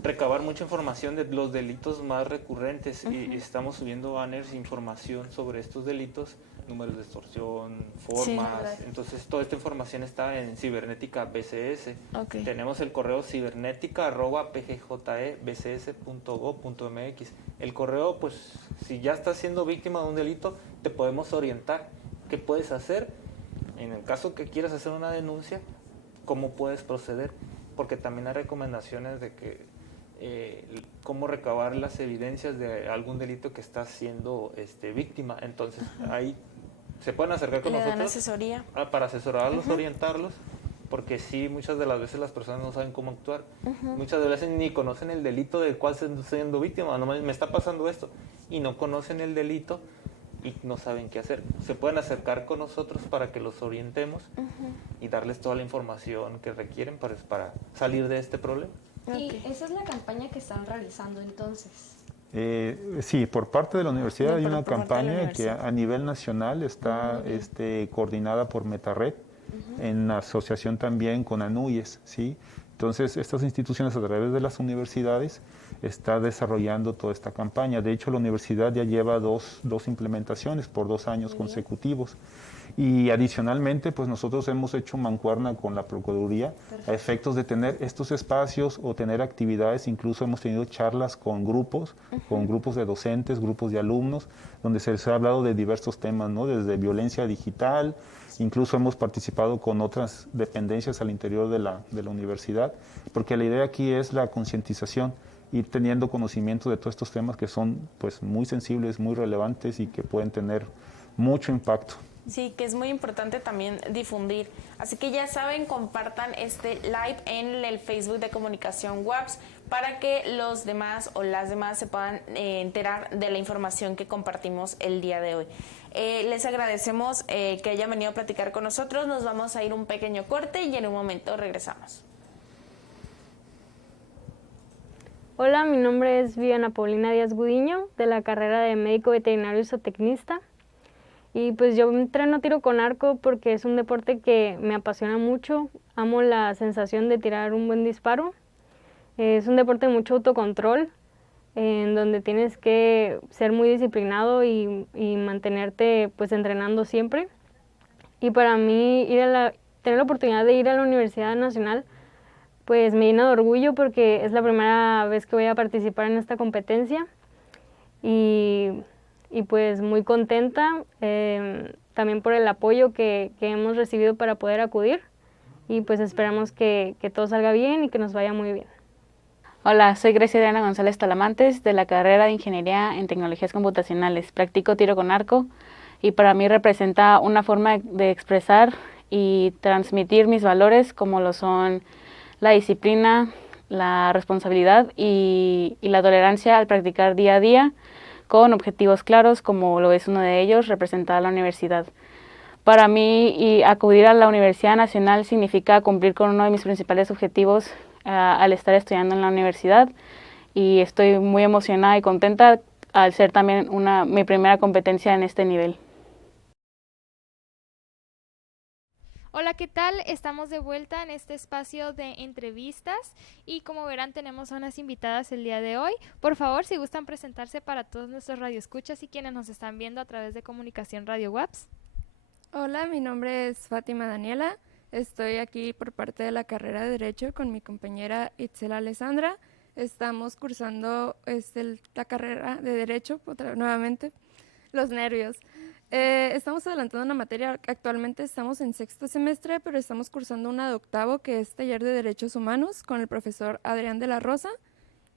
recabar mucha información de los delitos más recurrentes, y estamos subiendo banners, información sobre estos delitos, números de extorsión, formas. Sí, entonces toda esta información está en Cibernética BCS. Okay. Tenemos el correo cibernética@pgjbcs.gov.mx. El correo, pues, si ya estás siendo víctima de un delito, te podemos orientar qué puedes hacer en el caso que quieras hacer una denuncia, cómo puedes proceder, porque también hay recomendaciones de que cómo recabar las evidencias de algún delito que estás siendo víctima. Entonces ahí se pueden acercar con nosotros. ¿Le dan asesoría? Para asesorarlos, orientarlos, porque sí, muchas de las veces las personas no saben cómo actuar. Muchas de las veces ni conocen el delito del cual están siendo víctima. No, me está pasando esto, y no conocen el delito y no saben qué hacer. Se pueden acercar con nosotros para que los orientemos y darles toda la información que requieren para salir de este problema. Y esa es la campaña que están realizando entonces. Sí, por parte de la universidad hay una por parte de la campaña que universidad. a nivel nacional está coordinada por Metared, en asociación también con ANUYES, ¿sí? Entonces, estas instituciones, a través de las universidades, está desarrollando toda esta campaña. De hecho, la universidad ya lleva dos implementaciones por 2 años consecutivos. Y adicionalmente, pues nosotros hemos hecho mancuerna con la Procuraduría a efectos de tener estos espacios o tener actividades. Incluso hemos tenido charlas con grupos de docentes, grupos de alumnos, donde se les ha hablado de diversos temas, ¿no? Desde violencia digital, incluso hemos participado con otras dependencias al interior de la universidad, porque la idea aquí es la concientización, ir teniendo conocimiento de todos estos temas que son pues muy sensibles, muy relevantes y que pueden tener mucho impacto. Sí, que es muy importante también difundir. Así que ya saben, compartan este live en el Facebook de Comunicación WAPS para que los demás o las demás se puedan enterar de la información que compartimos el día de hoy. Les agradecemos que hayan venido a platicar con nosotros. Nos vamos a ir un pequeño corte y en un momento regresamos. Hola, mi nombre es Viviana Paulina Díaz Gudiño, de la carrera de médico veterinario y zootecnista. Y pues yo entreno tiro con arco porque es un deporte que me apasiona mucho. Amo la sensación de tirar un buen disparo. Es un deporte de mucho autocontrol, en donde tienes que ser muy disciplinado y mantenerte pues entrenando siempre. Y para mí tener la oportunidad de ir a la Universidad Nacional pues me llena de orgullo porque es la primera vez que voy a participar en esta competencia y pues muy contenta también por el apoyo que hemos recibido para poder acudir y pues esperamos que todo salga bien y que nos vaya muy bien. Hola, soy Grecia Adriana González Talamantes de la carrera de Ingeniería en Tecnologías Computacionales. Practico tiro con arco y para mí representa una forma de expresar y transmitir mis valores como lo son la disciplina, la responsabilidad y la tolerancia al practicar día a día con objetivos claros, como lo es uno de ellos, representar la universidad. Para mí, acudir a la Universidad Nacional significa cumplir con uno de mis principales objetivos al estar estudiando en la universidad y estoy muy emocionada y contenta al ser también mi primera competencia en este nivel. Hola, ¿qué tal? Estamos de vuelta en este espacio de entrevistas y como verán tenemos a unas invitadas el día de hoy. Por favor, si gustan presentarse para todos nuestros radioescuchas y quienes nos están viendo a través de Comunicación Radio WAPS. Hola, mi nombre es Fátima Daniela. Estoy aquí por parte de la carrera de Derecho con mi compañera Itzel Alessandra. Estamos cursando la carrera de Derecho, nuevamente, los nervios. Estamos adelantando una materia, actualmente estamos en 6º semestre, pero estamos cursando una de 8º, que es Taller de Derechos Humanos, con el profesor Adrián de la Rosa,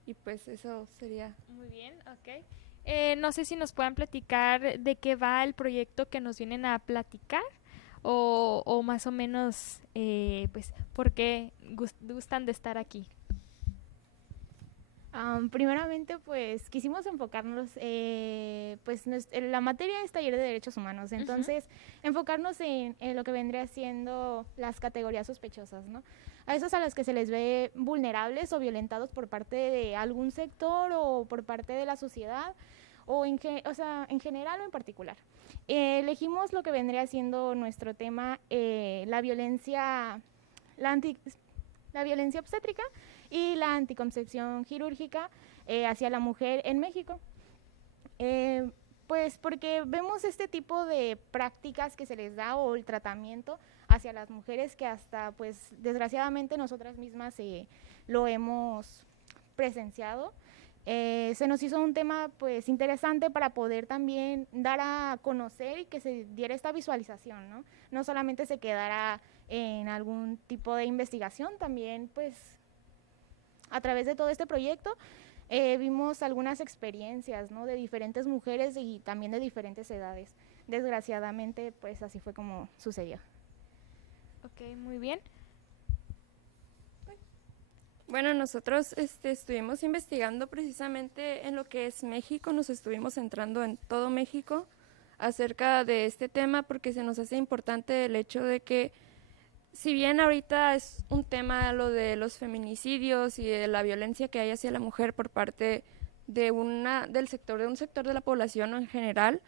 y pues eso sería. Muy bien, ok. No sé si nos puedan platicar de qué va el proyecto que nos vienen a platicar, o más o menos, pues, por qué gustan de estar aquí. Primeramente, pues quisimos enfocarnos, pues la materia es Taller de Derechos Humanos, entonces enfocarnos en lo que vendría siendo las categorías sospechosas, ¿no? A esos a los que se les ve vulnerables o violentados por parte de algún sector o por parte de la sociedad, o en general o en particular. Elegimos lo que vendría siendo nuestro tema, la violencia obstétrica y la anticoncepción quirúrgica hacia la mujer en México. Pues porque vemos este tipo de prácticas que se les da o el tratamiento hacia las mujeres que hasta, pues, desgraciadamente nosotras mismas lo hemos presenciado. Se nos hizo un tema, pues, interesante para poder también dar a conocer y que se diera esta visualización, ¿no? No solamente se quedara en algún tipo de investigación, también, pues, a través de todo este proyecto vimos algunas experiencias, ¿no? De diferentes mujeres y también de diferentes edades. Desgraciadamente, pues así fue como sucedió. Ok, muy bien. Bueno, nosotros estuvimos investigando precisamente en lo que es México, nos estuvimos centrando en todo México acerca de este tema porque se nos hace importante el hecho de que si bien ahorita es un tema lo de los feminicidios y de la violencia que hay hacia la mujer por parte de un sector de la población en general,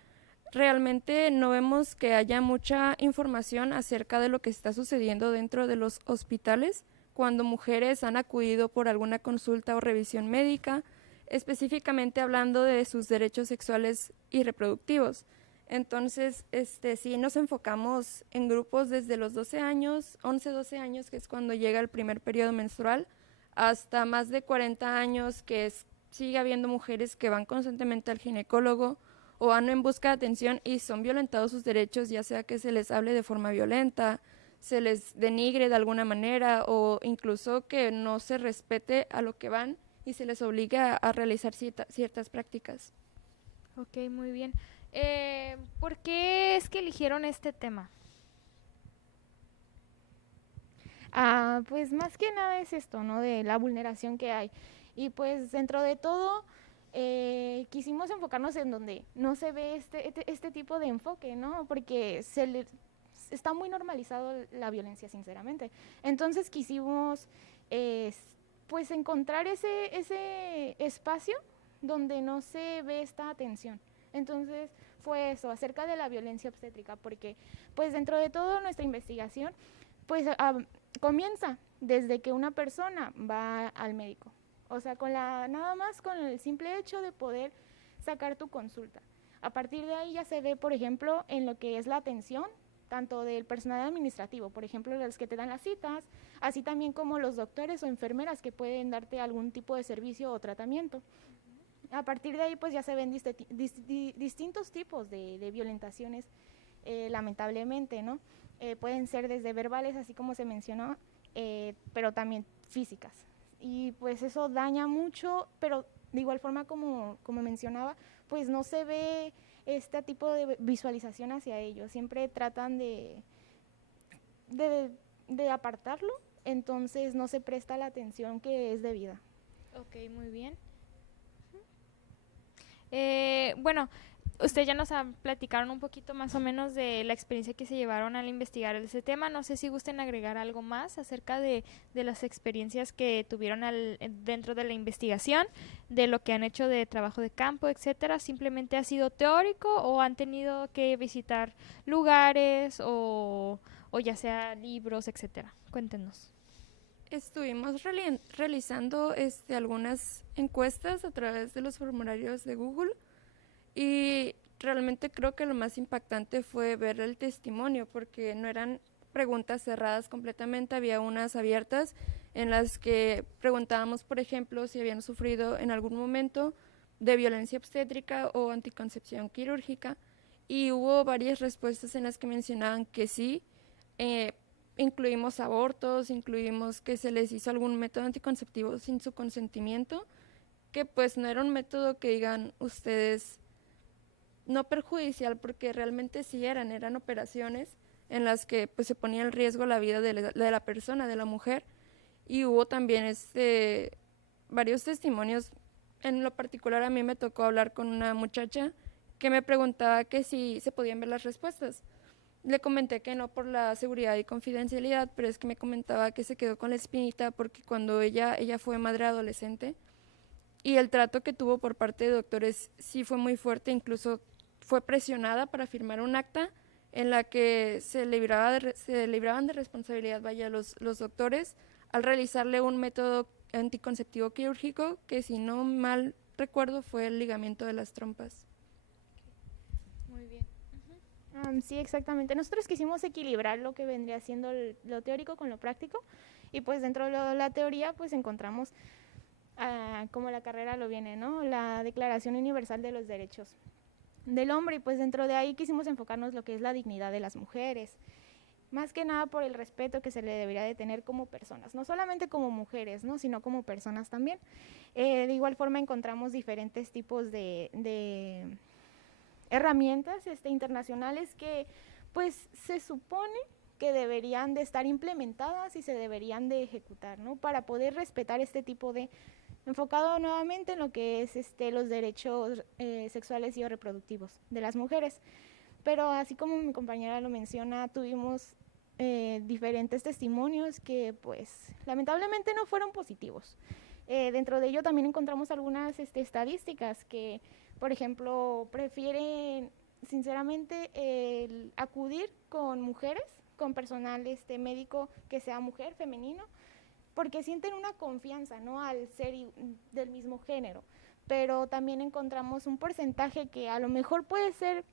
realmente no vemos que haya mucha información acerca de lo que está sucediendo dentro de los hospitales cuando mujeres han acudido por alguna consulta o revisión médica, específicamente hablando de sus derechos sexuales y reproductivos. Entonces, sí nos enfocamos en grupos desde los 12 años, 11, 12 años, que es cuando llega el primer periodo menstrual, hasta más de 40 años, que sigue habiendo mujeres que van constantemente al ginecólogo o van en busca de atención y son violentados sus derechos, ya sea que se les hable de forma violenta, se les denigre de alguna manera o incluso que no se respete a lo que van y se les obliga a realizar ciertas prácticas. Ok, muy bien. ¿Por qué es que eligieron este tema? Pues más que nada es esto, ¿no? De la vulneración que hay. Y pues dentro de todo, quisimos enfocarnos en donde no se ve este tipo de enfoque, ¿no? Porque está muy normalizado la violencia, sinceramente. Entonces quisimos, pues, encontrar ese espacio donde no se ve esta atención. Entonces fue eso, acerca de la violencia obstétrica, porque pues dentro de todo nuestra investigación, pues comienza desde que una persona va al médico. O sea, nada más con el simple hecho de poder sacar tu consulta. A partir de ahí ya se ve, por ejemplo, en lo que es la atención, tanto del personal administrativo, por ejemplo, los que te dan las citas, así también como los doctores o enfermeras que pueden darte algún tipo de servicio o tratamiento. A partir de ahí, pues ya se ven distintos tipos de violentaciones, lamentablemente, ¿no? Pueden ser desde verbales, así como se mencionó, pero también físicas. Y pues eso daña mucho, pero de igual forma, como mencionaba, pues no se ve este tipo de visualización hacia ellos. Siempre tratan de apartarlo, entonces no se presta la atención que es debida. Ok, muy bien. Bueno, ustedes ya nos platicaron un poquito más o menos de la experiencia que se llevaron al investigar ese tema. No sé si gusten agregar algo más acerca de las experiencias que tuvieron dentro de la investigación, de lo que han hecho de trabajo de campo, etcétera. ¿Simplemente ha sido teórico o han tenido que visitar lugares o ya sea libros, etcétera? Cuéntenos. Estuvimos realizando algunas encuestas a través de los formularios de Google y realmente creo que lo más impactante fue ver el testimonio, porque no eran preguntas cerradas completamente, había unas abiertas en las que preguntábamos, por ejemplo, si habían sufrido en algún momento de violencia obstétrica o anticoncepción quirúrgica, y hubo varias respuestas en las que mencionaban que sí. Incluimos abortos, incluimos que se les hizo algún método anticonceptivo sin su consentimiento, que pues no era un método que digan ustedes no perjudicial, porque realmente sí eran operaciones en las que pues se ponía en riesgo la vida de la persona, de la mujer, y hubo también varios testimonios. En lo particular a mí me tocó hablar con una muchacha que me preguntaba que si se podían ver las respuestas. Le comenté que no por la seguridad y confidencialidad, pero es que me comentaba que se quedó con la espinita porque cuando ella fue madre adolescente y el trato que tuvo por parte de doctores sí fue muy fuerte, incluso fue presionada para firmar un acta en la que se libraban de responsabilidad, los doctores, al realizarle un método anticonceptivo quirúrgico que, si no mal recuerdo, fue el ligamiento de las trompas. Muy bien. Sí, exactamente. Nosotros quisimos equilibrar lo que vendría siendo lo teórico con lo práctico, y pues dentro de la teoría pues encontramos, como la carrera lo viene, ¿no? La Declaración Universal de los Derechos del Hombre, y pues dentro de ahí quisimos enfocarnos lo que es la dignidad de las mujeres, más que nada por el respeto que se le debería de tener como personas, no solamente como mujeres, ¿no? Sino como personas también. De igual forma encontramos diferentes tipos de herramientas internacionales que pues se supone que deberían de estar implementadas y se deberían de ejecutar, ¿no? Para poder respetar este tipo de, enfocado nuevamente en lo que es los derechos sexuales y reproductivos de las mujeres. Pero así como mi compañera lo menciona, tuvimos diferentes testimonios que pues lamentablemente no fueron positivos. Dentro de ello también encontramos algunas estadísticas que, por ejemplo, prefieren sinceramente acudir con mujeres, con personal médico que sea mujer, femenino, porque sienten una confianza, ¿no? Al ser del mismo género. Pero también encontramos un porcentaje que a lo mejor puede ser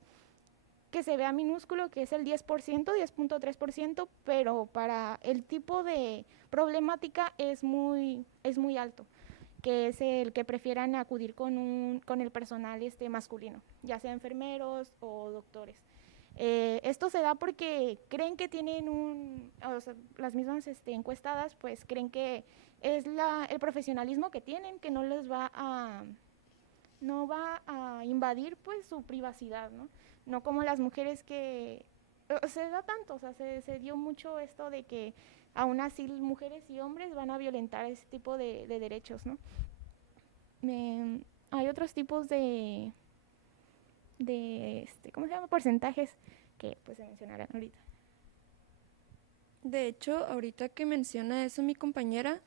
que se vea minúsculo, que es el 10%, 10.3%, pero para el tipo de problemática es muy alto, que es el que prefieran acudir con el personal masculino, ya sea enfermeros o doctores. Esto se da porque creen que tienen o sea, las mismas encuestadas pues creen que es el profesionalismo que tienen, que no va a invadir pues su privacidad, ¿no? No como las mujeres que se da tanto, o sea, se dio mucho esto de que aún así mujeres y hombres van a violentar ese tipo de derechos, ¿no? Hay otros tipos de ¿cómo se llama? Porcentajes que pues se mencionarán ahorita. De hecho, ahorita que menciona eso mi compañera,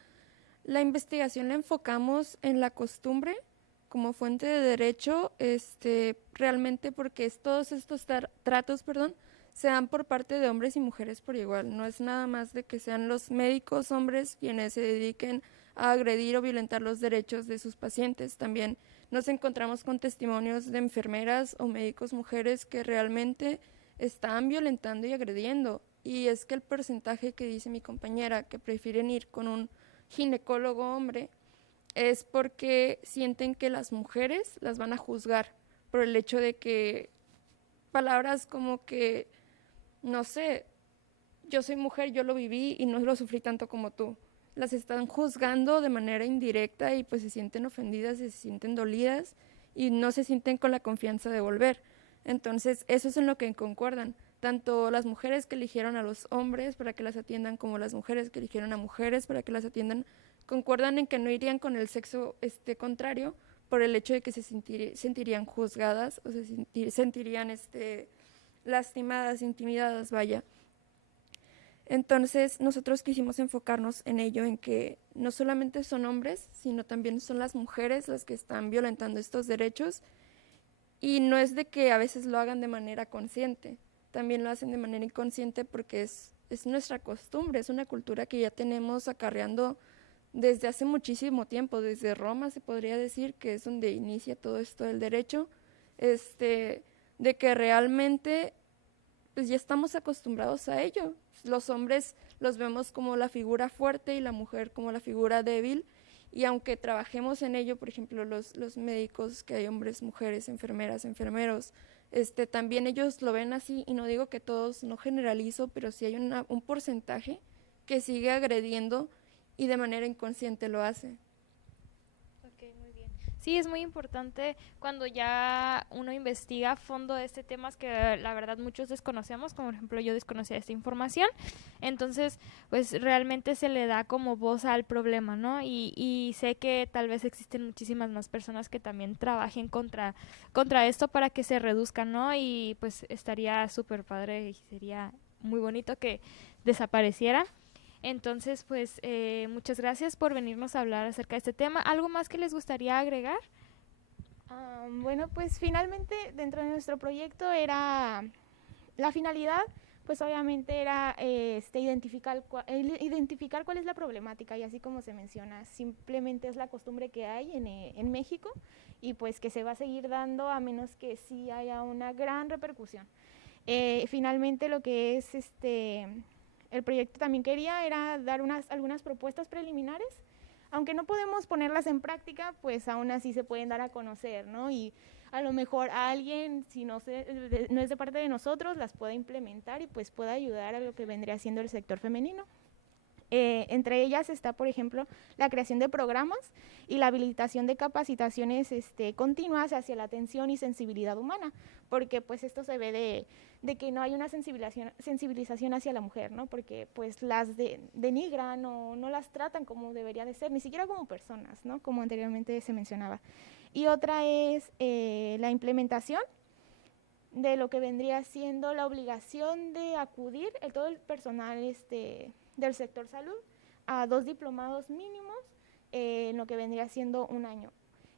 la investigación la enfocamos en la costumbre como fuente de derecho, realmente porque todos estos tratos, se dan por parte de hombres y mujeres por igual. No es nada más de que sean los médicos hombres quienes se dediquen a agredir o violentar los derechos de sus pacientes. También nos encontramos con testimonios de enfermeras o médicos mujeres que realmente están violentando y agrediendo. Y es que el porcentaje que dice mi compañera que prefieren ir con un ginecólogo hombre es porque sienten que las mujeres las van a juzgar por el hecho de que palabras como que, no sé, yo soy mujer, yo lo viví y no lo sufrí tanto como tú. Las están juzgando de manera indirecta y pues se sienten ofendidas, se sienten dolidas y no se sienten con la confianza de volver. Entonces, eso es en lo que concuerdan, tanto las mujeres que eligieron a los hombres para que las atiendan como las mujeres que eligieron a mujeres para que las atiendan, concuerdan en que no irían con el sexo contrario por el hecho de que se sentirían juzgadas o se sentirían lastimadas, intimidadas, vaya. Entonces, nosotros quisimos enfocarnos en ello, en que no solamente son hombres, sino también son las mujeres las que están violentando estos derechos, y no es de que a veces lo hagan de manera consciente, también lo hacen de manera inconsciente porque es nuestra costumbre, es una cultura que ya tenemos acarreando desde hace muchísimo tiempo, desde Roma se podría decir, que es donde inicia todo esto del derecho, de que realmente pues ya estamos acostumbrados a ello. Los hombres los vemos como la figura fuerte y la mujer como la figura débil, y aunque trabajemos en ello, por ejemplo, los médicos, que hay hombres, mujeres, enfermeras, enfermeros, también ellos lo ven así, y no digo que todos, no generalizo, pero sí hay un porcentaje que sigue agrediendo y de manera inconsciente lo hace. Sí, es muy importante cuando ya uno investiga a fondo este temas que la verdad muchos desconocemos, como por ejemplo yo desconocía esta información, entonces pues realmente se le da como voz al problema, ¿no? Y sé que tal vez existen muchísimas más personas que también trabajen contra esto para que se reduzca, ¿no? Y pues estaría súper padre y sería muy bonito que desapareciera. Entonces, pues, muchas gracias por venirnos a hablar acerca de este tema. ¿Algo más que les gustaría agregar? Bueno, pues finalmente dentro de nuestro proyecto era la finalidad, pues obviamente era identificar cuál es la problemática, y así como se menciona, simplemente es la costumbre que hay en México y pues que se va a seguir dando a menos que sí haya una gran repercusión. Finalmente lo que es el proyecto también era dar algunas propuestas preliminares, aunque no podemos ponerlas en práctica, pues aún así se pueden dar a conocer, ¿no? Y a lo mejor a alguien, si no es de parte de nosotros, las pueda implementar y pues pueda ayudar a lo que vendría siendo el sector femenino. Entre ellas está, por ejemplo, la creación de programas y la habilitación de capacitaciones continuas hacia la atención y sensibilidad humana, porque pues esto se ve de que no hay una sensibilización hacia la mujer, ¿no? Porque pues las denigran o no las tratan como debería de ser, ni siquiera como personas, ¿no? Como anteriormente se mencionaba. Y otra es la implementación de lo que vendría siendo la obligación de acudir todo el personal del sector salud a 2 diplomados mínimos en lo que vendría siendo un año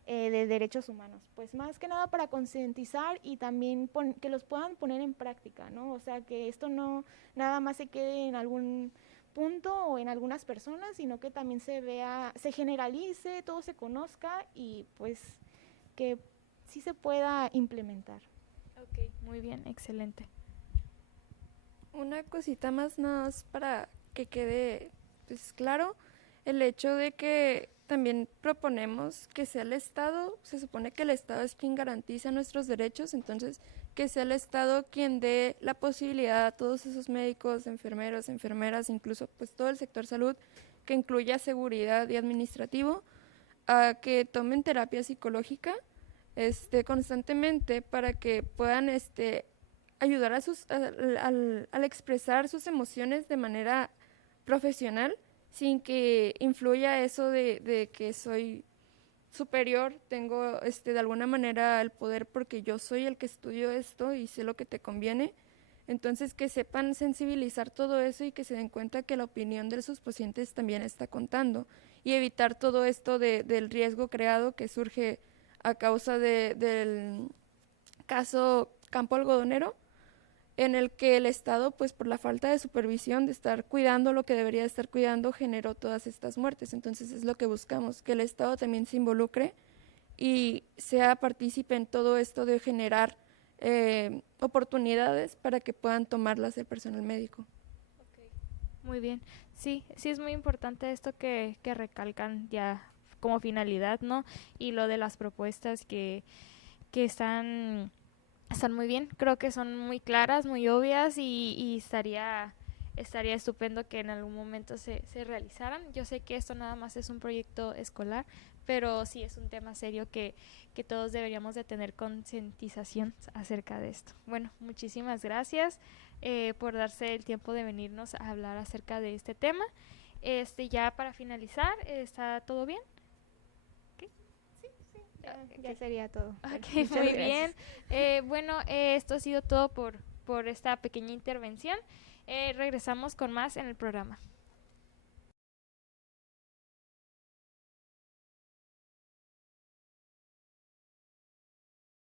de derechos humanos, pues más que nada para concientizar y también que los puedan poner en práctica, ¿no? O sea, que esto no nada más se quede en algún punto o en algunas personas, sino que también se generalice, todo se conozca y pues que sí se pueda implementar. Ok, Ok, muy bien, excelente. Una cosita más nada más para que quede pues claro, el hecho de que también proponemos que sea el Estado, se supone que el Estado es quien garantiza nuestros derechos, entonces que sea el Estado quien dé la posibilidad a todos esos médicos, enfermeros, enfermeras, incluso pues todo el sector salud, que incluya seguridad y administrativo, a que tomen terapia psicológica constantemente para que puedan ayudar al expresar sus emociones de manera profesional sin que influya eso de que soy superior, tengo de alguna manera el poder porque yo soy el que estudio esto y sé lo que te conviene. Entonces que sepan sensibilizar todo eso y que se den cuenta que la opinión de sus pacientes también está contando y evitar todo esto del riesgo creado que surge a causa del caso Campo Algodonero, en el que el Estado, pues por la falta de supervisión, de estar cuidando lo que debería estar cuidando, generó todas estas muertes. Entonces es lo que buscamos, que el Estado también se involucre y sea partícipe en todo esto de generar oportunidades para que puedan tomarlas el personal médico. Muy bien, sí es muy importante esto que recalcan ya como finalidad, ¿no? Y lo de las propuestas que están muy bien, creo que son muy claras, muy obvias y estaría estupendo que en algún momento se realizaran. Yo sé que esto nada más es un proyecto escolar, pero sí es un tema serio que todos deberíamos de tener concientización acerca de esto. Bueno, muchísimas gracias por darse el tiempo de venirnos a hablar acerca de este tema. Ya para finalizar, ¿está todo bien? Ya sería todo. Ok, muy bien. Bueno, esto ha sido todo por esta pequeña intervención. Regresamos con más en el programa.